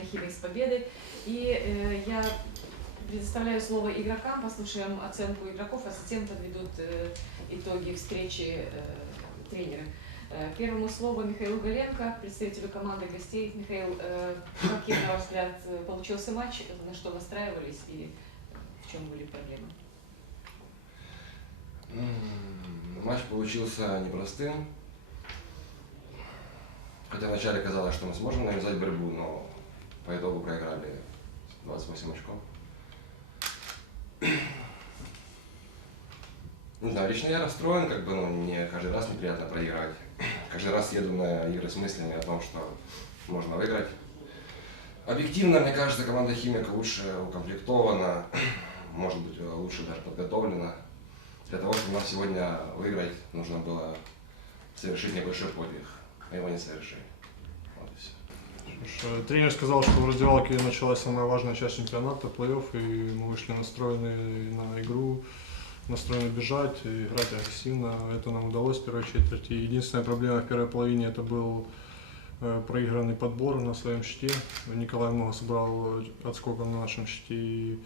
Химик с победой. И э, я предоставляю слово игрокам, послушаем оценку игроков, а затем подведут э, итоги встречи э, тренеры. Э, Первому слово Михаилу Галенко, представителю команды гостей. Михаил, каким, на ваш взгляд, получился матч, на что настраивались и в чем были проблемы? Матч получился непростым. Хотя вначале казалось, что мы сможем навязать борьбу, но по итогу проиграли 28 очков. Не знаю, лично я расстроен, как бы, ну, мне каждый раз неприятно проиграть. Каждый раз еду на игры с мыслями о том, что можно выиграть. Объективно, мне кажется, команда Химика лучше укомплектована, может быть, лучше даже подготовлена. Для того, чтобы нас сегодня выиграть, нужно было совершить небольшой подвиг. Мы его не совершили. Вот и все. Что ж, э, Тренер сказал, что в раздевалке началась самая важная часть чемпионата, плей-офф, и мы вышли настроены на игру, настроены бежать, и играть агрессивно. Это нам удалось в первой четверти. Единственная проблема в первой половине это был э, проигранный подбор на своем щите. Николай много собрал отскоков на нашем щите, и,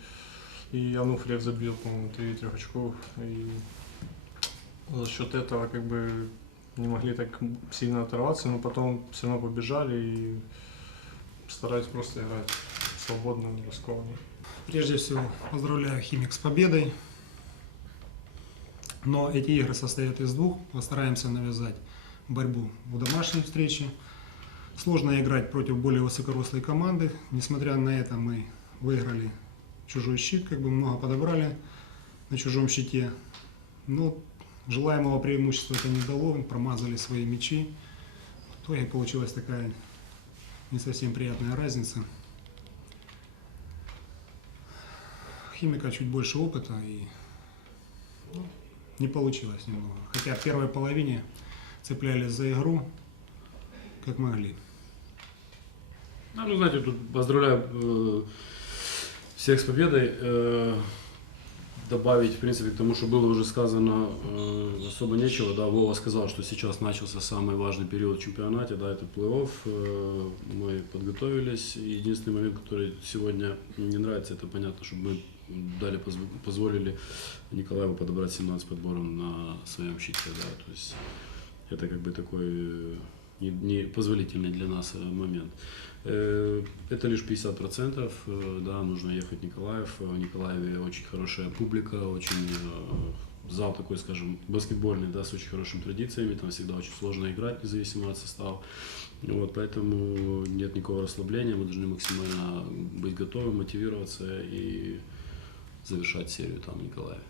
и Ануфриев забил, по-моему, три трех очков. И за счет этого как бы не могли так сильно оторваться, но потом все равно побежали и старались просто играть свободно, рискованно. Прежде всего, поздравляю Химик с победой. Но эти игры состоят из двух. Постараемся навязать борьбу в домашней встрече. Сложно играть против более высокорослой команды. Несмотря на это, мы выиграли чужой щит, как бы много подобрали на чужом щите. Но желаемого преимущества это не дало, промазали свои мячи. В итоге получилась такая не совсем приятная разница. Химика чуть больше опыта и ну, не получилось немного. Хотя в первой половине цеплялись за игру, как могли. Ну, знаете, тут поздравляю э, всех с победой. Э, добавить, в принципе, к тому, что было уже сказано, э, особо нечего. Да, Вова сказал, что сейчас начался самый важный период в чемпионате, да, это плей-офф. Э, мы подготовились. Единственный момент, который сегодня не нравится, это понятно, чтобы мы дали, позв- позволили Николаеву подобрать 17 подборов на своем щите, да, то есть это как бы такой э, не, не позволительный для нас э, момент. Э, Это лишь 50%, э, да, нужно ехать в Николаев. В Николаеве очень хорошая публика, очень зал такой, скажем, баскетбольный, да, с очень хорошими традициями, там всегда очень сложно играть, независимо от состава. Вот, поэтому нет никакого расслабления, мы должны максимально быть готовы, мотивироваться и завершать серию там в Николаеве.